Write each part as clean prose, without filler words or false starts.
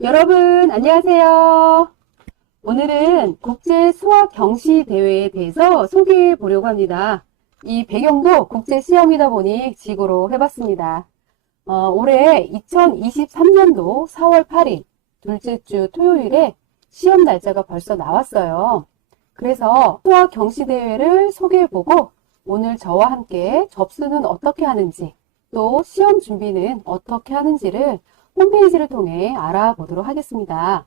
여러분, 안녕하세요. 오늘은 국제 수학 경시 대회에 대해서 소개해 보려고 합니다. 이 배경도 국제 시험이다 보니 지구로 해봤습니다. 올해 2023년도 4월 8일, 둘째 주 토요일에 시험 날짜가 벌써 나왔어요. 그래서 수학 경시 대회를 소개해보고 오늘 저와 함께 접수는 어떻게 하는지, 또 시험 준비는 어떻게 하는지를 홈페이지를 통해 알아보도록 하겠습니다.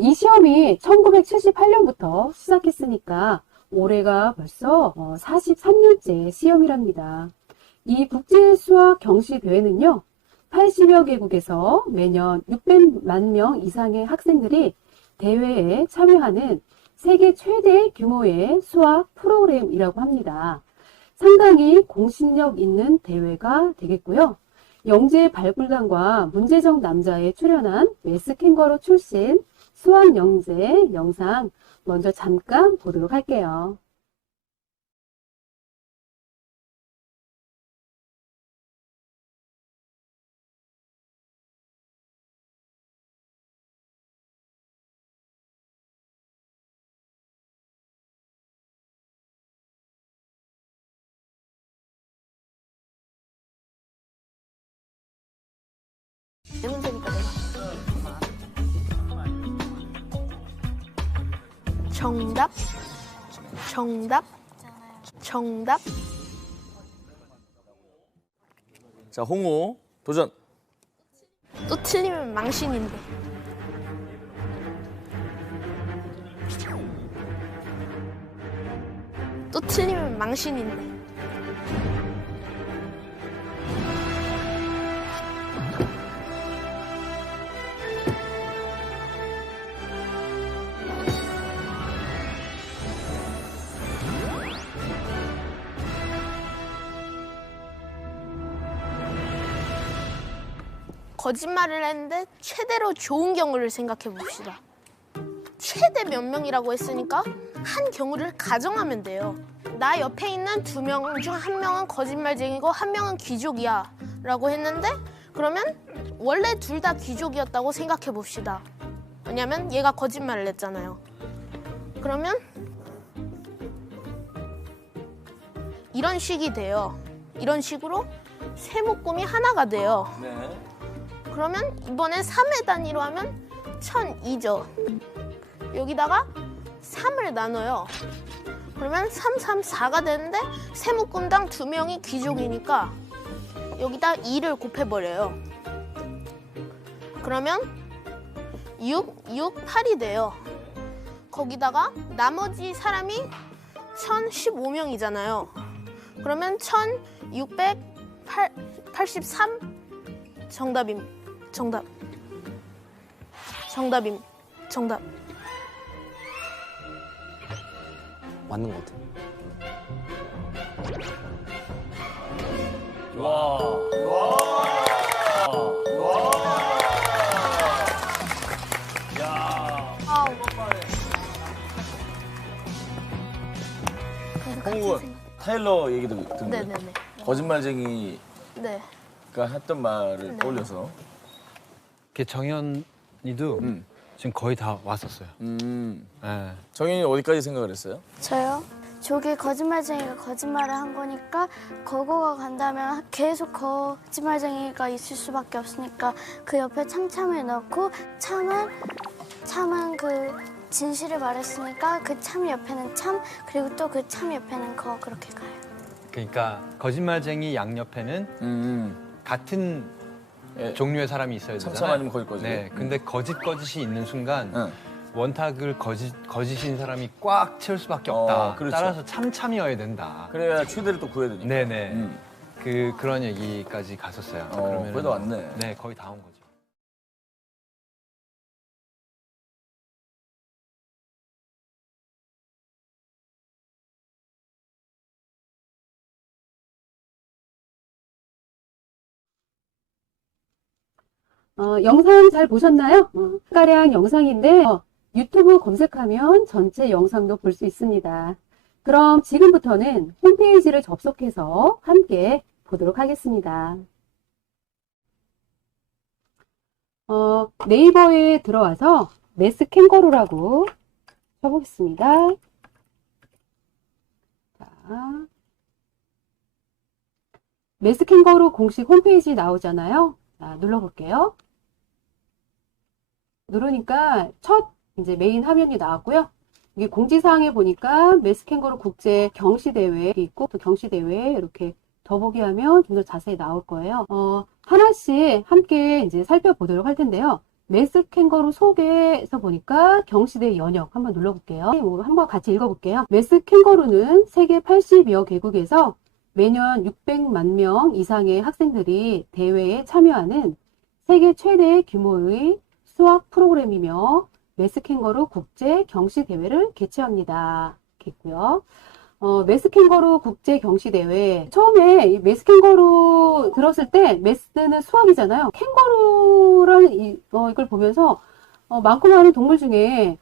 이 시험이 1978년부터 시작했으니까 올해가 벌써 43년째 시험이랍니다. 이 국제수학 경시대회는요, 80여 개국에서 매년 600만 명 이상의 학생들이 대회에 참여하는 세계 최대 규모의 수학 프로그램이라고 합니다. 상당히 공신력 있는 대회가 되겠고요. 영재 발굴단과 문제적 남자에 출연한 웨스캥거루 출신 수학 영재 영상 먼저 잠깐 보도록 할게요. 내 문제니까 내가. 정답, 정답, 정답. 자, 홍호 도전. 또 틀리면 망신인데. 또 틀리면 망신인데. 거짓말을 했는데 최대로 좋은 경우를 생각해 봅시다. 최대 몇 명이라고 했으니까 한 경우를 가정하면 돼요. 나 옆에 있는 두 명 중 한 명은 거짓말쟁이고 한 명은 귀족이야 라고 했는데, 그러면 원래 둘 다 귀족이었다고 생각해 봅시다. 왜냐면 얘가 거짓말을 했잖아요. 그러면 이런 식이 돼요. 이런 식으로 세 묶음이 하나가 돼요. 네. 그러면 이번에 3의 단위로 하면 1002죠. 여기다가 3을 나눠요. 그러면 3, 3, 4가 되는데 세 묶음당 두 명이 귀족이니까 여기다 2를 곱해버려요. 그러면 6, 6, 8이 돼요. 거기다가 나머지 사람이 1015명이잖아요. 그러면 1683 정답입니다. 정답. 정답. 맞는 것 같아요. 홍호 타일러 얘기도 듣는데 네네네. 거짓말쟁이가 네. 했던 말을 떠올려서. 정현이도 지금 거의 다 왔었어요. 네. 정현이 어디까지 생각을 했어요? 저요? 저게 거짓말쟁이가 거짓말을 한 거니까 거고가 간다면 계속 거짓말쟁이가 있을 수밖에 없으니까 그 옆에 참참을 넣고 참은 그 진실을 말했으니까 그 참 옆에는 참, 그리고 또 그 참 옆에는 거, 그렇게 가요. 그러니까 거짓말쟁이 양옆에는 같은 예. 종류의 사람이 있어야 되잖아요. 참참 아니면 거짓 거짓. 네, 근데 거짓이 있는 순간 응. 원탁을 거짓인 사람이 꽉 채울 수밖에 없다. 그렇죠. 따라서 참이어야 된다. 그래야 최대를 또 구해야 되니까. 네네. 그런 얘기까지 갔었어요. 그러면은 그래도 왔네. 네, 거의 다 온 거죠. 영상 잘 보셨나요? 가량 영상인데 유튜브 검색하면 전체 영상도 볼 수 있습니다. 그럼 지금부터는 홈페이지를 접속해서 함께 보도록 하겠습니다. 네이버에 들어와서 메스 캥거루라고 쳐보겠습니다. 자, 메스 캥거루 공식 홈페이지 나오잖아요. 자, 눌러볼게요. 누르니까 첫 이제 메인 화면이 나왔고요. 이게 공지사항에 보니까 메스 캥거루 국제 경시대회 있고 또 경시대회 이렇게 더보기 하면 좀 더 자세히 나올 거예요. 하나씩 함께 이제 살펴보도록 할 텐데요. 메스 캥거루 속에서 보니까 경시대 연역 한번 눌러볼게요. 한번 같이 읽어볼게요. 메스 캥거루는 세계 80여 개국에서 매년 600만 명 이상의 학생들이 대회에 참여하는 세계 최대 규모의 수학 프로그램이며 메스 캥거루 국제 경시 대회를 개최합니다. 이렇게 있고요. 메스 캥거루 국제 경시 대회. 처음에 이 메스 캥거루 들었을 때 메스는 수학이잖아요. 캥거루랑 이걸 보면서 많고 많은 동물 중에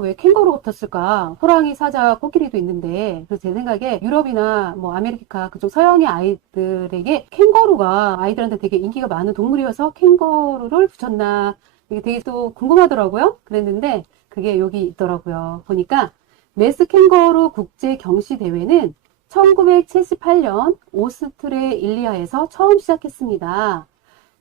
왜 캥거루 같았을까? 호랑이, 사자, 코끼리도 있는데, 그래서 제 생각에 유럽이나 뭐 아메리카 그쪽 서양의 아이들에게 캥거루가 아이들한테 되게 인기가 많은 동물이어서 캥거루를 붙였나? 이게 되게 또 궁금하더라고요. 그랬는데 그게 여기 있더라고요. 보니까 메스 캥거루 국제 경시 대회는 1978년 오스트레일리아에서 처음 시작했습니다.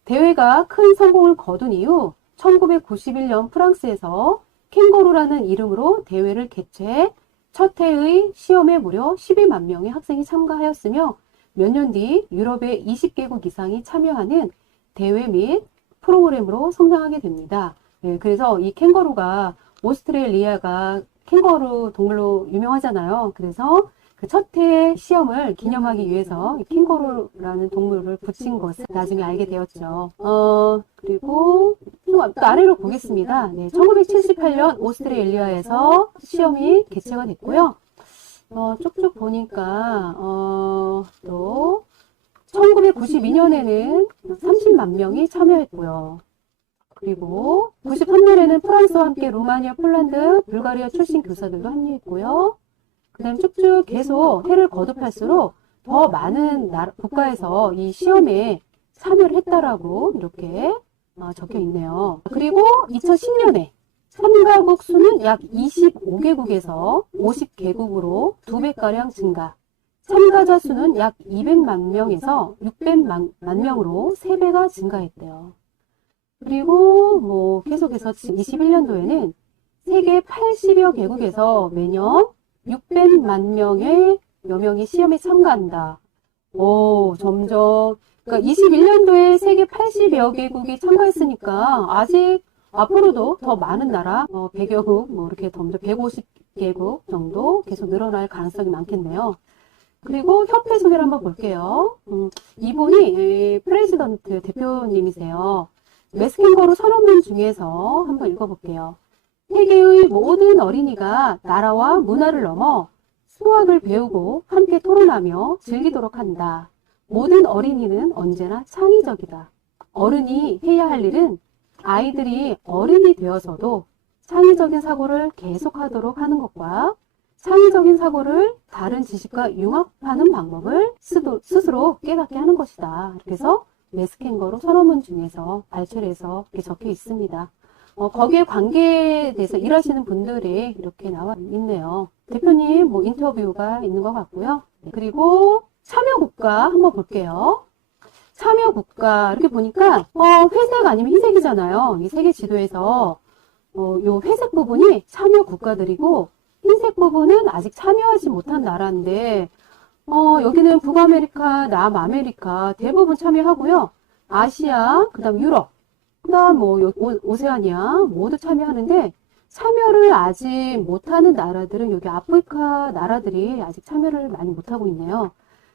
대회가 큰 성공을 거둔 이후 1991년 프랑스에서 캥거루라는 이름으로 대회를 개최해 첫 해의 시험에 무려 12만 명의 학생이 참가하였으며 몇 년 뒤 유럽의 20개국 이상이 참여하는 대회 및 프로그램으로 성장하게 됩니다. 네, 그래서 이 캥거루가 오스트레일리아가 캥거루 동물로 유명하잖아요. 그래서 그 첫 해 시험을 기념하기 위해서 이 캥거루라는 동물을 붙인 것을 나중에 알게 되었죠. 그리고 또 아래로 보겠습니다. 네, 1978년 오스트레일리아에서 시험이 개최가 됐고요. 쭉쭉 보니까 또 1992년에는 30만 명이 참여했고요. 그리고 93년에는 프랑스와 함께 루마니아, 폴란드, 불가리아 출신 교사들도 합류했고요. 그 다음 쭉쭉 계속 해를 거듭할수록 더 많은 국가에서 이 시험에 참여를 했다라고 이렇게 적혀 있네요. 그리고 2010년에 참가국 수는 약 25개국에서 50개국으로 2배가량 증가. 참가자 수는 약 200만 명에서 600만 명으로 3배가 증가했대요. 그리고 뭐 계속해서 21년도에는 세계 80여 개국에서 매년 600만 명의 여명이 시험에 참가한다. 점점 그러니까 21년도에 세계 80여 개국이 참가했으니까 아직 앞으로도 더 많은 나라 100여국 뭐 이렇게 점점 150개국 정도 계속 늘어날 가능성이 많겠네요. 그리고 협회 소개를 한번 볼게요. 이분이 프레지던트 대표님이세요. 메스 캥거루 선언문 중에서 한번 읽어볼게요. 세계의 모든 어린이가 나라와 문화를 넘어 수학을 배우고 함께 토론하며 즐기도록 한다. 모든 어린이는 언제나 창의적이다. 어른이 해야 할 일은 아이들이 어른이 되어서도 창의적인 사고를 계속하도록 하는 것과 창의적인 사고를 다른 지식과 융합하는 방법을 스스로 깨닫게 하는 것이다. 그래서 메스 캥거루 선언문 중에서 발췌를 해서 이렇게 적혀 있습니다. 거기에 관계에 대해서 일하시는 분들이 이렇게 나와 있네요. 대표님 뭐 인터뷰가 있는 것 같고요. 그리고 참여국가 한번 볼게요. 참여국가 이렇게 보니까 회색 아니면 흰색이잖아요. 이 세계 지도에서 요 회색 부분이 참여국가들이고 흰색 부분은 아직 참여하지 못한 나라인데 여기는 북아메리카, 남아메리카 대부분 참여하고요. 아시아, 그 다음 유럽, 그 다음 뭐 오세아니아 모두 참여하는데 참여를 아직 못하는 나라들은 여기 아프리카 나라들이 아직 참여를 많이 못하고 있네요.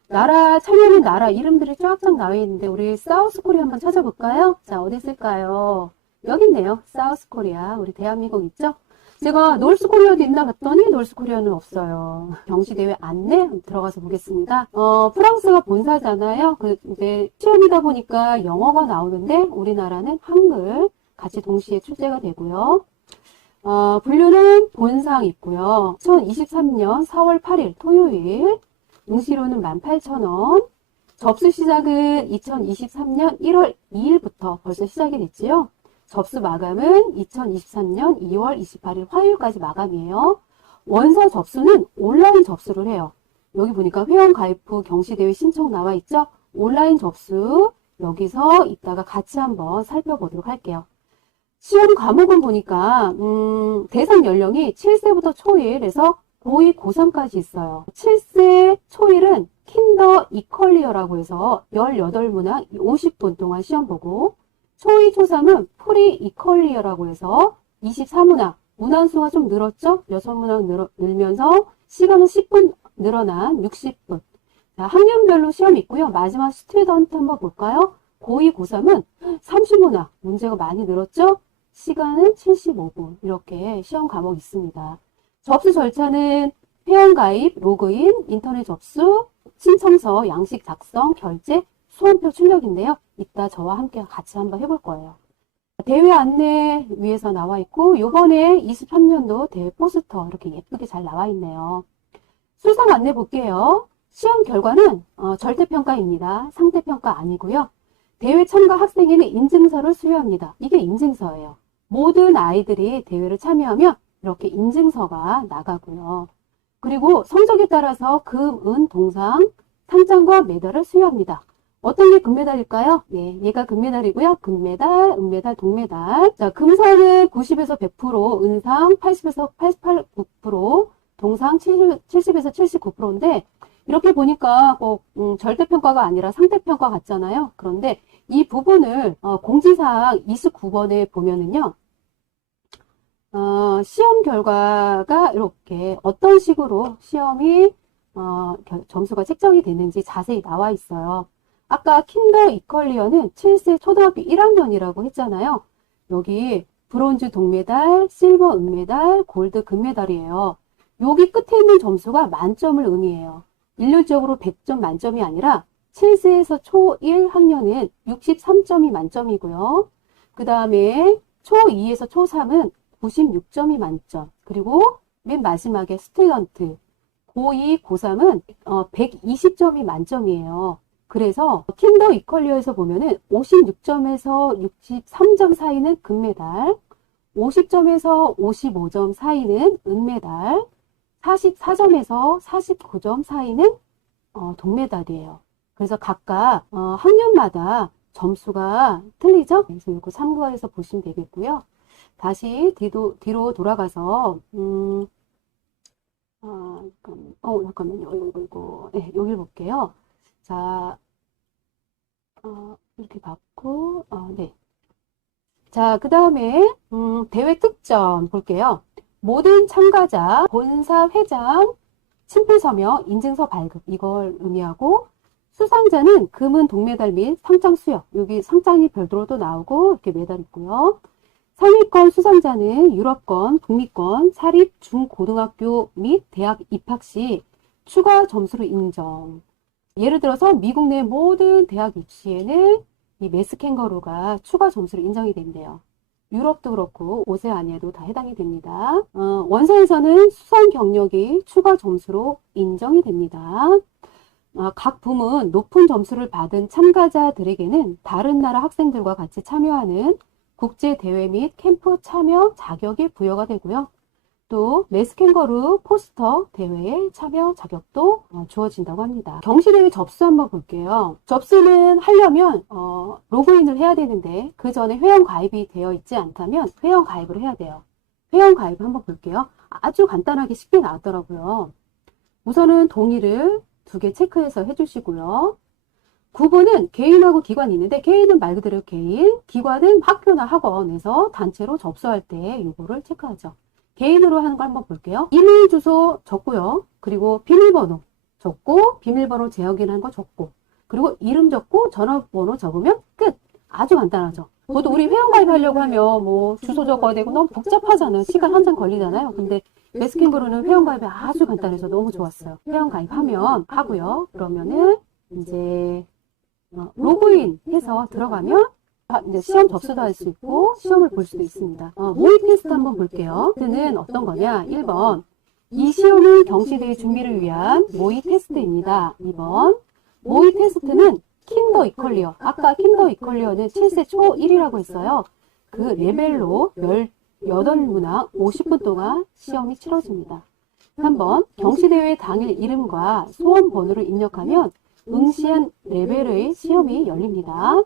참여하는 나라 이름들이 쫙쫙 나와 있는데 우리 사우스 코리아 한번 찾아볼까요? 자, 어디 있을까요? 여기 있네요. 사우스 코리아. 우리 대한민국 있죠? 제가 노스 코리아도 있나 봤더니 노스 코리아는 없어요. 경시대회 안내 들어가서 보겠습니다. 프랑스가 본사잖아요. 이제 시험이다 보니까 영어가 나오는데 우리나라는 한글 같이 동시에 출제가 되고요. 분류는 본상 있고요. 2023년 4월 8일 토요일 응시료는 18,000원. 접수 시작은 2023년 1월 2일부터 벌써 시작이 됐지요. 접수 마감은 2023년 2월 28일 화요일까지 마감이에요. 원서 접수는 온라인 접수를 해요. 여기 보니까 회원가입 후 경시대회 신청 나와 있죠? 온라인 접수 여기서 이따가 같이 한번 살펴보도록 할게요. 시험 과목은 보니까 대상 연령이 7세부터 초1에서 고2, 고3까지 있어요. 7세 초1은 킨더 이퀄리어라고 해서 18문항 50분 동안 시험 보고, 초2, 초3은 프리 이퀄리어라고 해서 24문항, 문항수가 좀 늘었죠? 6문항 늘면서 시간은 10분 늘어난 60분. 자, 학년별로 시험이 있고요. 마지막 스튜던트 한번 볼까요? 고2, 고3은 30문항, 문제가 많이 늘었죠? 시간은 75분. 이렇게 시험 과목이 있습니다. 접수 절차는 회원가입, 로그인, 인터넷 접수, 신청서, 양식 작성, 결제, 수험표 출력인데요. 이따 저와 함께 같이 한번 해볼 거예요. 대회 안내 위에서 나와 있고, 요번에 23년도 대회 포스터 이렇게 예쁘게 잘 나와 있네요. 수상 안내 볼게요. 시험 결과는 절대평가입니다. 상대평가 아니고요. 대회 참가 학생에는 인증서를 수여합니다. 이게 인증서예요. 모든 아이들이 대회를 참여하면 이렇게 인증서가 나가고요. 그리고 성적에 따라서 금, 은, 동상, 상장과 메달을 수여합니다. 어떤 게 금메달일까요? 네, 얘가 금메달이고요. 금메달, 은메달, 동메달. 자, 금상은 90에서 100%, 은상 80에서 88, 9%, 동상 70에서 79%인데, 이렇게 보니까 꼭 절대평가가 아니라 상대평가 같잖아요. 그런데 이 부분을 공지사항 29번에 보면은요. 시험 결과가 이렇게 어떤 식으로 시험이 점수가 책정이 되는지 자세히 나와 있어요. 아까 킨더 이퀄리어는 7세 초등학교 1학년이라고 했잖아요. 여기 브론즈 동메달, 실버 은메달, 골드 금메달이에요. 여기 끝에 있는 점수가 만점을 의미해요. 일률적으로 100점 만점이 아니라 7세에서 초1 학년은 63점이 만점이고요. 그 다음에 초2에서 초3은 96점이 만점. 그리고 맨 마지막에 스튜던트 고2, 고3은 120점이 만점이에요. 그래서 킨더 이퀄리어에서 보면은 56점에서 63점 사이는 금메달, 50점에서 55점 사이는 은메달, 44점에서 49점 사이는 동메달이에요. 그래서 각각 학년마다 점수가 틀리죠? 그래서 이거 참고해서 보시면 되겠고요. 다시 뒤로 돌아가서 잠깐만요. 이거 네, 여기 볼게요. 자, 이렇게 받고 네. 자, 그 다음에 대회 특점 볼게요. 모든 참가자, 본사 회장, 친필서명, 인증서 발급 이걸 의미하고, 수상자는 금은 동메달 및 상장 수여, 여기 상장이 별도로 또 나오고 이렇게 메달 있고요. 상위권 수상자는 유럽권, 북미권, 사립, 중고등학교 및 대학 입학 시 추가 점수로 인정. 예를 들어서 미국 내 모든 대학 입시에는 이 매스캥거루가 추가 점수로 인정이 된대요. 유럽도 그렇고 오세아니아도 다 해당이 됩니다. 원서에서는 수상 경력이 추가 점수로 인정이 됩니다. 각 부문 높은 점수를 받은 참가자들에게는 다른 나라 학생들과 같이 참여하는 국제대회 및 캠프 참여 자격이 부여가 되고요. 또 매스캥거루 포스터 대회에 참여 자격도 주어진다고 합니다. 경시대회 접수 한번 볼게요. 접수는 하려면 로그인을 해야 되는데 그 전에 회원 가입이 되어 있지 않다면 회원 가입을 해야 돼요. 회원 가입 한번 볼게요. 아주 간단하게 쉽게 나왔더라고요. 우선은 동의를 2개 체크해서 해주시고요. 구분은 개인하고 기관이 있는데 개인은 말 그대로 개인, 기관은 학교나 학원에서 단체로 접수할 때 이거를 체크하죠. 개인으로 하는 거 한번 볼게요. 이메일 주소 적고요. 그리고 비밀번호 적고, 비밀번호 재확인하는 거 적고, 그리고 이름 적고 전화번호 적으면 끝. 아주 간단하죠. 보통 우리 회원가입하려고 하면 뭐 주소 적어야 되고 너무 복잡하잖아요. 시간 한참 걸리잖아요. 근데 매스캥거루는 회원가입이 아주 간단해서 너무 좋았어요. 회원가입하면 하고요. 그러면은 이제 로그인 해서 들어가면 이제 시험 접수도 할 수 있고 시험을 볼 수도 있습니다. 모의 테스트 한번 볼게요. 테스트는 어떤 거냐? 1번 이 시험은 경시대회 준비를 위한 모의 테스트입니다. 2번 모의 테스트는 킨더 이퀄리어, 아까 킨더 이퀄리어는 7세 초1이라고 했어요. 그 레벨로 18문항 50분 동안 시험이 치러집니다. 3번 경시대회 당일 이름과 소원 번호를 입력하면 응시한 레벨의 시험이 열립니다.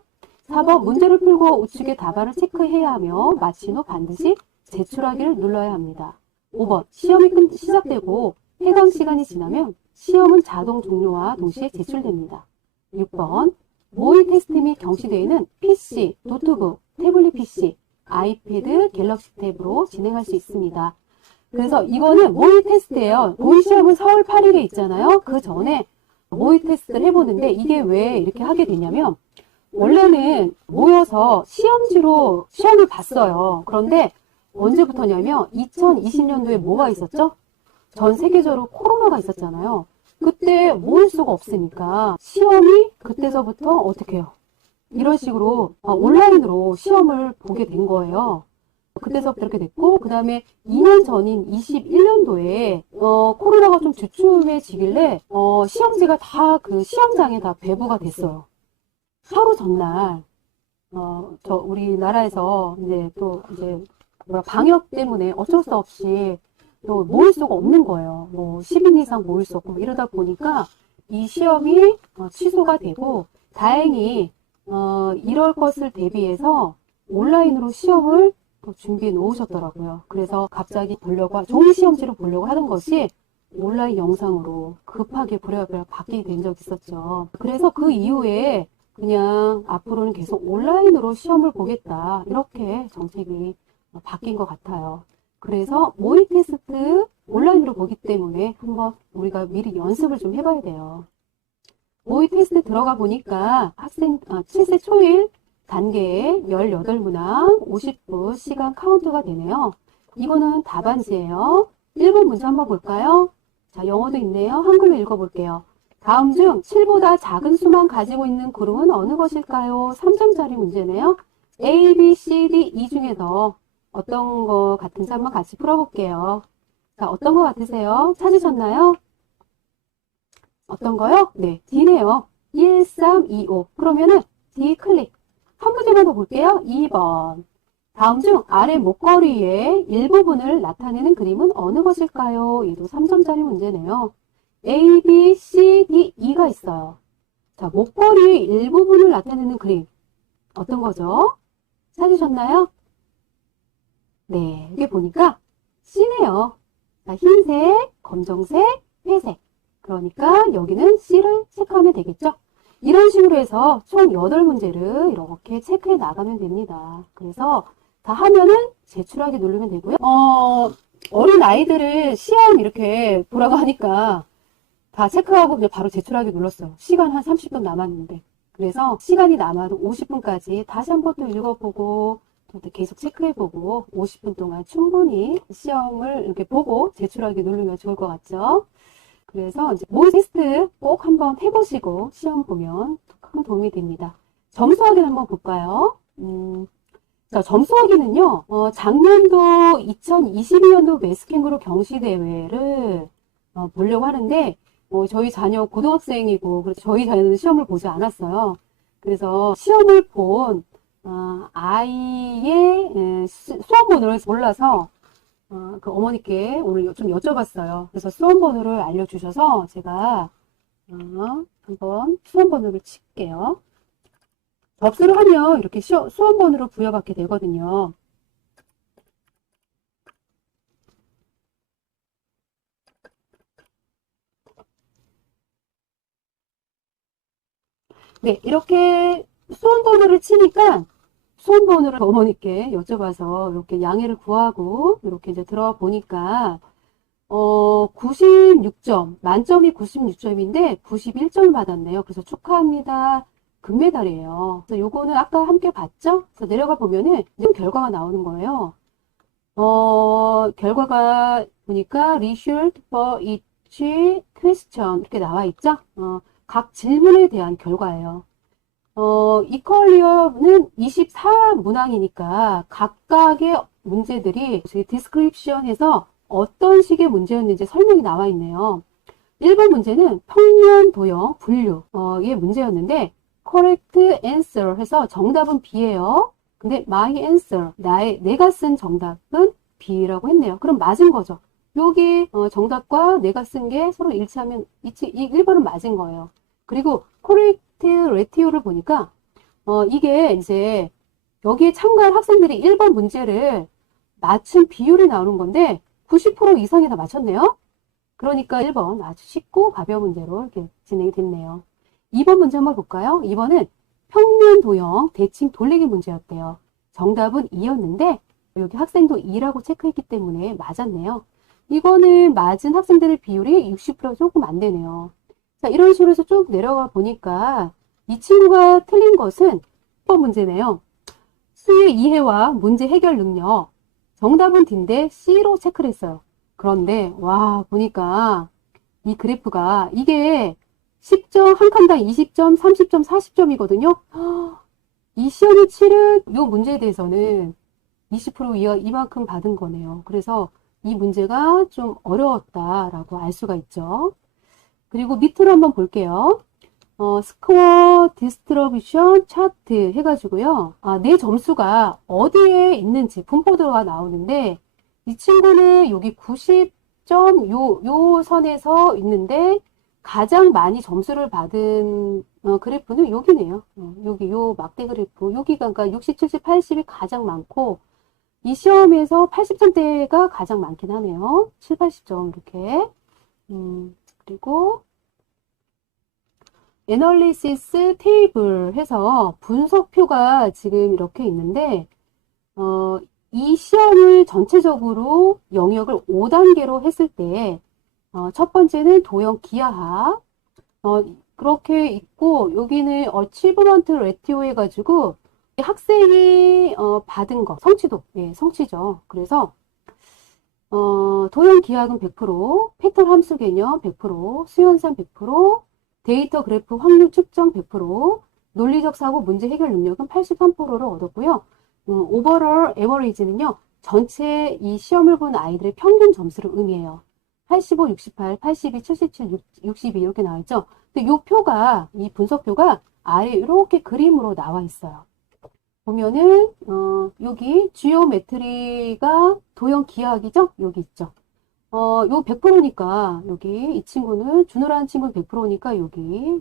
4번 문제를 풀고 우측의 답안을 체크해야 하며 마친 후 반드시 제출하기를 눌러야 합니다. 5번 시험이 시작되고 해당 시간이 지나면 시험은 자동 종료와 동시에 제출됩니다. 6번 모의 테스트 및 경시대회는 PC, 노트북, 태블릿 PC, 아이패드, 갤럭시 탭으로 진행할 수 있습니다. 그래서 이거는 모의 테스트예요. 모의 시험은 4월 8일에 있잖아요. 그 전에 모의 테스트를 해보는데 이게 왜 이렇게 하게 되냐면 원래는 모여서 시험지로 시험을 봤어요. 그런데 언제부터냐면 2020년도에 뭐가 있었죠? 전 세계적으로 코로나가 있었잖아요. 그때 모일 수가 없으니까 시험이 그때서부터 어떻게 해요? 이런 식으로 온라인으로 시험을 보게 된 거예요. 그때서부터 이렇게 됐고 그 다음에 2년 전인 21년도에 코로나가 좀 주춤해지길래 시험지가 다 그 시험장에 다 배부가 됐어요. 하루 전날 우리나라에서 이제 또 이제 방역 때문에 어쩔 수 없이 또 모일 수가 없는 거예요. 뭐 10인 이상 모일 수 없고 이러다 보니까 이 시험이 취소가 되고 다행히 이럴 것을 대비해서 온라인으로 시험을 준비해 놓으셨더라고요. 그래서 갑자기 종이 시험지로 보려고 하던 것이 온라인 영상으로 급하게 부랴부랴 바뀌게 된 적이 있었죠. 그래서 그 이후에 그냥 앞으로는 계속 온라인으로 시험을 보겠다. 이렇게 정책이 바뀐 것 같아요. 그래서 모의 테스트 온라인으로 보기 때문에 한번 우리가 미리 연습을 좀 해봐야 돼요. 모의 테스트 들어가 보니까 학생 7세 초일 단계에 18문항 50분 시간 카운트가 되네요. 이거는 답안지예요. 1번 문제 한번 볼까요? 자, 영어도 있네요. 한글로 읽어볼게요. 다음 중 7보다 작은 수만 가지고 있는 그룹은 어느 것일까요? 3점짜리 문제네요. A, B, C, D 이 중에서 어떤 거 같은지 한번 같이 풀어볼게요. 자, 어떤 거 같으세요? 찾으셨나요? 어떤 거요? 네, D네요. 1, 3, 2, 5. 그러면은 D 클릭. 한 문제만 더 볼게요. 2번. 다음 중 아래 목걸이의 일부분을 나타내는 그림은 어느 것일까요? 얘도 3점짜리 문제네요. A, B, C, D, E가 있어요. 자, 목걸이의 일부분을 나타내는 그림. 어떤 거죠? 찾으셨나요? 네, 이게 보니까 C네요. 자, 흰색, 검정색, 회색. 그러니까 여기는 C를 체크하면 되겠죠? 이런 식으로 해서 총 8문제를 이렇게 체크해 나가면 됩니다. 그래서 다 하면은 제출하기 누르면 되고요. 어린 아이들을 시험 이렇게 보라고 하니까 다 체크하고 그냥 바로 제출하기 눌렀어요. 시간 한 30분 남았는데. 그래서 시간이 남아도 50분까지 다시 한번 또 읽어보고 또 계속 체크해보고 50분 동안 충분히 시험을 이렇게 보고 제출하기 누르면 좋을 것 같죠? 그래서 이제 모의 테스트 꼭 한번 해보시고 시험 보면 큰 도움이 됩니다. 점수 확인 한번 볼까요? 자, 점수 확인은요, 작년도 2022년도 매스캥거루 경시대회를 보려고 하는데, 저희 자녀 고등학생이고, 그래서 저희 자녀는 시험을 보지 않았어요. 그래서 시험을 본 아이의 수험번호를 몰라서 그 어머니께 오늘 좀 여쭤봤어요. 그래서 수험번호를 알려주셔서 제가 한번 수험번호를 칠게요. 접수를 하면 이렇게 수험번호를 부여받게 되거든요. 네, 이렇게 수험번호를 치니까 수험번호를 어머니께 여쭤봐서 이렇게 양해를 구하고 이렇게 이제 들어가 보니까 96점, 만점이 96점인데 91점을 받았네요. 그래서 축하합니다. 금메달이에요. 그래서 요거는 아까 함께 봤죠? 그래서 내려가 보면은 이런 결과가 나오는 거예요. 결과가 보니까 result for each question 이렇게 나와 있죠? 각 질문에 대한 결과예요. 이퀄리어는 24문항이니까 각각의 문제들이 디스크립션에서 어떤 식의 문제였는지 설명이 나와 있네요. 1번 문제는 평면 도형 분류의 문제였는데 correct answer 해서 정답은 B예요. 근데 my answer, 내가 쓴 정답은 B라고 했네요. 그럼 맞은 거죠. 여기 정답과 내가 쓴 게 서로 일치하면 이 1번은 맞은 거예요. 그리고 correct ratio를 보니까 이게 이제 여기에 참가할 학생들이 1번 문제를 맞춘 비율이 나오는 건데 90% 이상이 다 맞췄네요. 그러니까 1번 아주 쉽고 가벼운 문제로 이렇게 진행이 됐네요. 2번 문제 한번 볼까요? 2번은 평면 도형 대칭 돌리기 문제였대요. 정답은 2였는데 여기 학생도 2라고 체크했기 때문에 맞았네요. 이거는 맞은 학생들의 비율이 60% 조금 안 되네요. 자, 이런 식으로 해서 쭉 내려가 보니까 이 친구가 틀린 것은 1번 문제네요. 수의 이해와 문제 해결 능력. 정답은 D인데 C로 체크를 했어요. 그런데 와 보니까 이 그래프가 이게 10점 한 칸당 20점, 30점, 40점이거든요. 이 시험을 치른 이 문제에 대해서는 20% 이만큼 받은 거네요. 그래서 이 문제가 좀 어려웠다라고 알 수가 있죠. 그리고 밑으로 한번 볼게요. 스코어 디스트리뷰션 차트 해가지고요. 내 점수가 어디에 있는지 분포도가 나오는데 이 친구는 여기 90점 요 선에서 있는데 가장 많이 점수를 받은 그래프는 여기네요. 여기 요 막대 그래프 여기가 그러니까 60, 70, 80이 가장 많고 이 시험에서 80점대가 가장 많긴 하네요. 7, 80점 이렇게. 그리고 애널리시스 테이블 해서 분석표가 지금 이렇게 있는데 이 시험을 전체적으로 영역을 5단계로 했을 때 첫 번째는 도형 기하학 그렇게 있고 여기는 achievement ratio 해가지고 학생이 받은 거 성취도 예, 성취죠. 그래서 도형 기하학은 100%, 패턴 함수 개념 100%, 수연산 100%, 데이터 그래프 확률 측정 100%, 논리적 사고 문제 해결 능력은 83%를 얻었고요. 오버럴 에버리지는요. 전체 이 시험을 본 아이들의 평균 점수를 의미해요. 85, 68, 82, 77, 62 이렇게 나와 있죠. 근데 이 표가 이 분석표가 아래 이렇게 그림으로 나와 있어요. 보면은 여기 주요 매트리가 도형 기하학이죠? 여기 있죠. 요 100%니까 여기 이 친구는 준호라는 친구는 100%니까 여기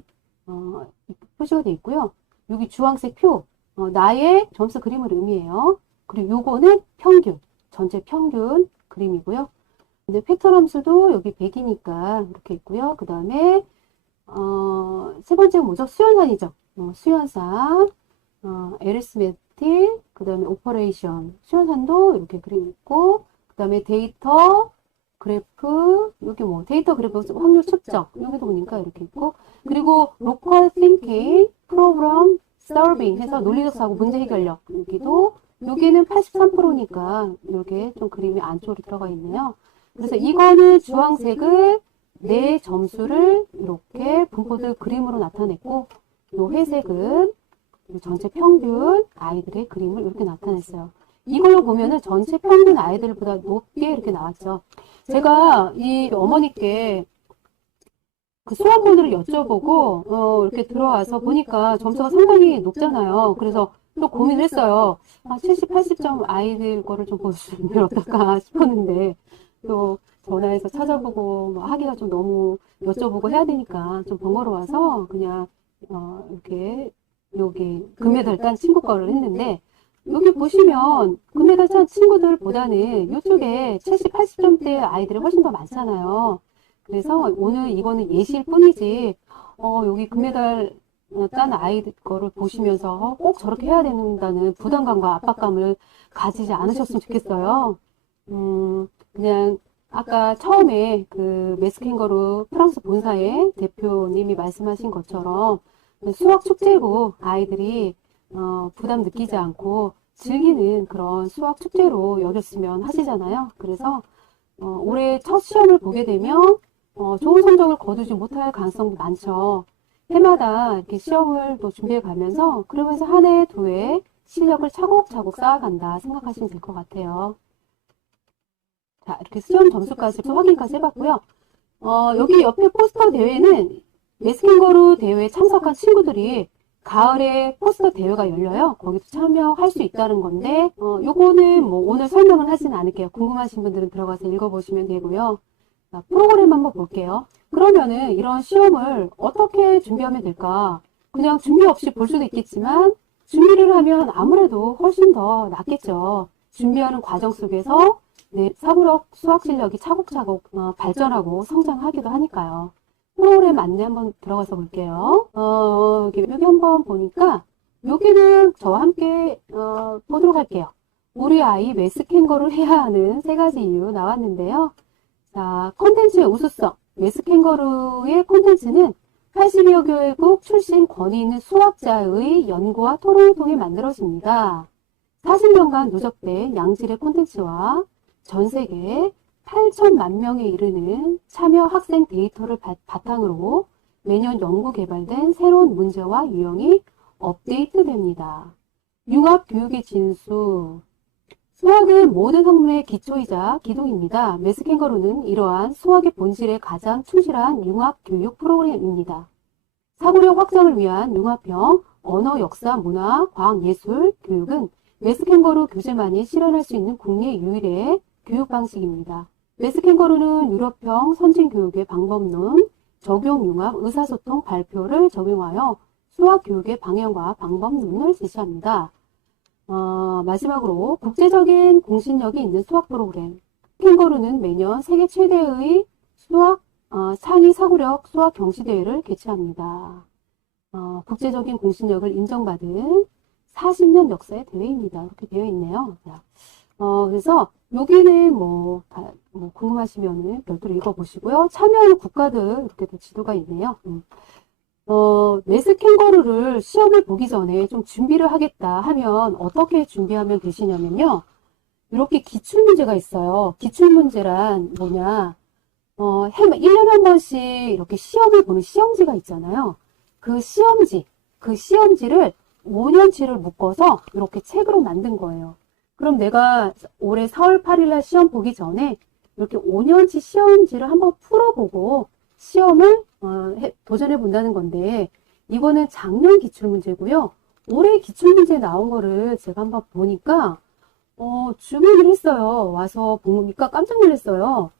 표시가 되어 있고요. 여기 주황색 표 나의 점수 그림을 의미해요. 그리고 요거는 평균 전체 평균 그림이고요. 이제 패턴 함수도 여기 100이니까 이렇게 있고요. 그 다음에 세 번째가 뭐죠? 수연산이죠. 수연산 에리스메틱 그 다음에 오퍼레이션 수연산도 이렇게 그림 있고 그 다음에 데이터 그래프 여기 뭐 데이터 그래프 확률 측정 여기도 보니까 이렇게 있고 그리고 로컬 띵킹 프로그램 solving 해서 논리적 사고 문제 해결력 여기는 83%니까 이렇게 좀 그림이 안쪽으로 들어가 있네요. 그래서 이거는 주황색을 내 점수를 이렇게 분포들 그림으로 나타냈고 요 회색은 전체 평균 아이들의 그림을 이렇게 나타냈어요. 이걸로 보면은 전체 평균 아이들보다 높게 이렇게 나왔죠. 제가 이 어머니께 그 수험번호를 여쭤보고 이렇게 들어와서 보니까 점수가 상당히 높잖아요. 그래서 또 고민을 했어요. 70, 80점 아이들 거를 좀 보시면 어떨까 싶었는데 또 전화해서 찾아보고 뭐 하기가 좀 너무 여쭤보고 해야 되니까 좀 번거로워서 그냥 이렇게 여기 금메달 딴 친구 거를 했는데 여기 보시면 금메달 딴 친구들보다는 이쪽에 70, 80점대 아이들이 훨씬 더 많잖아요. 그래서 오늘 이거는 예시일 뿐이지 여기 금메달 딴 아이들 거를 보시면서 꼭 저렇게 해야 된다는 부담감과 압박감을 가지지 않으셨으면 좋겠어요. 그냥 아까 처음에 그 메스킹거루 프랑스 본사의 대표님이 말씀하신 것처럼 수학 축제로 아이들이 부담 느끼지 않고 즐기는 그런 수학 축제로 여겼으면 하시잖아요. 그래서 올해 첫 시험을 보게 되면 좋은 성적을 거두지 못할 가능성도 많죠. 해마다 이렇게 시험을 또 준비해 가면서 그러면서 한 해, 두 해 실력을 차곡차곡 쌓아간다 생각하시면 될 것 같아요. 자, 이렇게 시험 점수까지 또 확인까지 해봤고요. 여기 옆에 포스터 대회는 메스킹거루 대회에 참석한 친구들이 가을에 포스터 대회가 열려요. 거기도 참여할 수 있다는 건데, 요거는 뭐 오늘 설명은 하진 않을게요. 궁금하신 분들은 들어가서 읽어보시면 되고요. 자, 프로그램 한번 볼게요. 그러면은 이런 시험을 어떻게 준비하면 될까? 그냥 준비 없이 볼 수도 있겠지만, 준비를 하면 아무래도 훨씬 더 낫겠죠. 준비하는 과정 속에서 내 사고력 수학 실력이 차곡차곡 발전하고 성장하기도 하니까요. 프로그램 안내 한번 들어가서 볼게요. 여기 한번 보니까 여기는 저와 함께 보도록 할게요. 우리 아이 매스캥거루를 해야 하는 3가지 이유 나왔는데요. 자, 콘텐츠의 우수성. 매스캥거루의 콘텐츠는 82여 교회국 출신 권위 있는 수학자의 연구와 토론을 통해 만들어집니다. 40년간 누적된 양질의 콘텐츠와 전 세계 8천만 명에 이르는 참여 학생 데이터를 바탕으로 매년 연구 개발된 새로운 문제와 유형이 업데이트됩니다. 융합 교육의 진수. 수학은 모든 학문의 기초이자 기둥입니다. 매스캥거루는 이러한 수학의 본질에 가장 충실한 융합 교육 프로그램입니다. 사고력 확장을 위한 융합형 언어, 역사, 문화, 과학, 예술 교육은 매스캥거루 교재만이 실현할 수 있는 국내 유일의 교육 방식입니다. 매스캥거루는 유럽형 선진교육의 방법론, 적용융합, 의사소통, 발표를 적용하여 수학교육의 방향과 방법론을 제시합니다. 마지막으로 국제적인 공신력이 있는 수학 프로그램. 캥거루는 매년 세계 최대의 수학 상위 사고력 수학 경시대회를 개최합니다. 국제적인 공신력을 인정받은 40년 역사의 대회입니다. 이렇게 되어 있네요. 자, 그래서 여기는 궁금하시면 별도로 읽어보시고요. 참여하는 국가들 이렇게 또 지도가 있네요. 매스캥거루를 시험을 보기 전에 좀 준비를 하겠다 하면 어떻게 준비하면 되시냐면요. 이렇게 기출문제가 있어요. 기출문제란 뭐냐. 1년에 한 번씩 이렇게 시험을 보는 시험지가 있잖아요. 그 시험지를 5년치를 묶어서 이렇게 책으로 만든 거예요. 그럼 내가 올해 4월 8일 날 시험 보기 전에 이렇게 5년치 시험지를 한번 풀어보고 시험을 도전해 본다는 건데, 이거는 작년 기출문제고요. 올해 기출문제 나온 거를 제가 한번 보니까 주문을 했어요. 와서 보니까 깜짝 놀랐어요.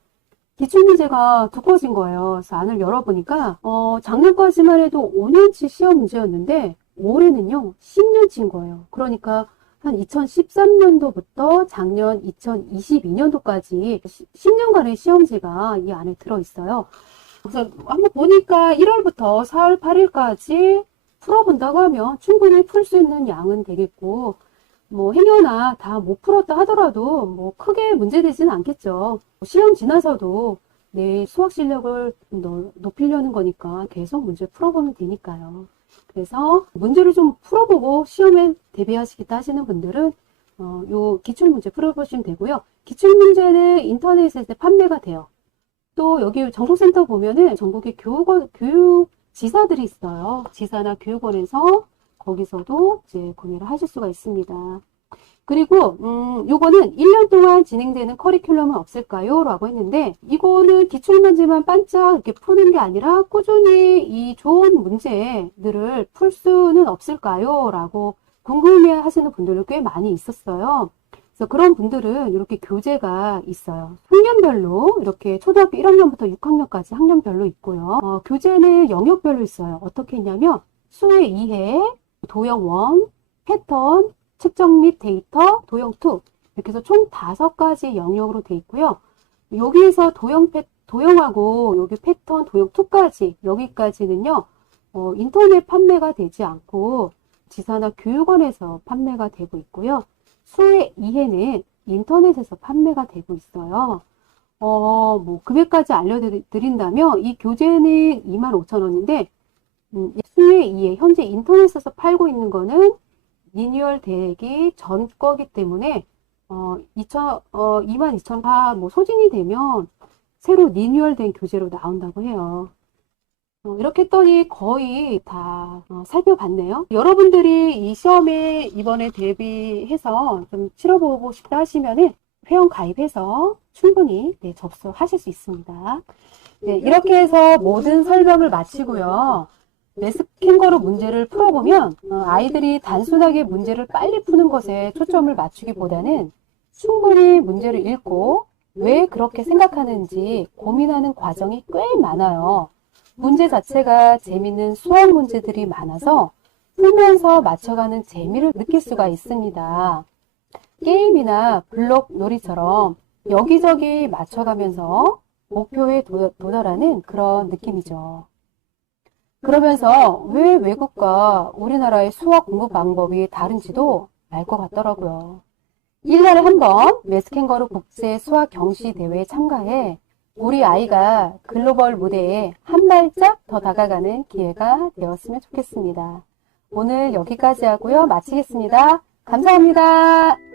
기출문제가 두꺼워진 거예요. 그래서 안을 열어보니까 작년까지만 해도 5년치 시험 문제였는데 올해는요 10년치인 거예요. 그러니까 한 2013년도부터 작년 2022년도까지 10년간의 시험지가 이 안에 들어있어요. 그래서 한번 보니까 1월부터 4월 8일까지 풀어본다고 하면 충분히 풀 수 있는 양은 되겠고, 행여나 다 못 풀었다 하더라도 크게 문제되지는 않겠죠. 시험 지나서도 내 수학 실력을 높이려는 거니까 계속 문제 풀어보면 되니까요. 그래서 문제를 좀 풀어보고 시험에 대비하시겠다 하시는 분들은 요 기출문제 풀어보시면 되고요. 기출문제는 인터넷에서 판매가 돼요. 또 여기 정보센터 보면은 전국의 교육지사들이 있어요. 지사나 교육원에서 거기서도 이제 구매를 하실 수가 있습니다. 그리고 요거는 1년 동안 진행되는 커리큘럼은 없을까요? 라고 했는데, 이거는 기출문제만 반짝 이렇게 푸는 게 아니라 꾸준히 이 좋은 문제들을 풀 수는 없을까요? 라고 궁금해 하시는 분들이 꽤 많이 있었어요. 그래서 그런 분들은 이렇게 교재가 있어요. 학년별로 이렇게 초등학교 1학년부터 6학년까지 학년별로 있고요. 교재는 영역별로 있어요. 어떻게 했냐면 수의 이해, 도형 1, 패턴, 측정 및 데이터, 도형 2 이렇게 해서 총 5가지 영역으로 되어 있고요. 여기에서 도형하고 여기 패턴, 도형 2까지 여기까지는요 인터넷 판매가 되지 않고 지사나 교육원에서 판매가 되고 있고요. 수의 이해는 인터넷에서 판매가 되고 있어요. 금액까지 알려드린다면 이 교재는 25,000원인데 수의 이해 현재 인터넷에서 팔고 있는 거는 리뉴얼 되기 전 거기 때문에 22,000원 다 소진이 되면 새로 리뉴얼된 교재로 나온다고 해요. 이렇게 했더니 거의 다 살펴봤네요. 여러분들이 이 시험에 이번에 대비해서 좀 치러보고 싶다 하시면은 회원 가입해서 충분히 접수하실 수 있습니다. 네, 이렇게 해서 모든 설명을 마치고요. 매스캥거루 문제를 풀어보면 아이들이 단순하게 문제를 빨리 푸는 것에 초점을 맞추기보다는 충분히 문제를 읽고 왜 그렇게 생각하는지 고민하는 과정이 꽤 많아요. 문제 자체가 재밌는 수학 문제들이 많아서 풀면서 맞춰가는 재미를 느낄 수가 있습니다. 게임이나 블록 놀이처럼 여기저기 맞춰가면서 목표에 도달하는 그런 느낌이죠. 그러면서 왜 외국과 우리나라의 수학 공부 방법이 다른지도 알 것 같더라고요. 1년에 한 번 매스캥거루 국제 수학 경시 대회에 참가해 우리 아이가 글로벌 무대에 한 발짝 더 다가가는 기회가 되었으면 좋겠습니다. 오늘 여기까지 하고요. 마치겠습니다. 감사합니다.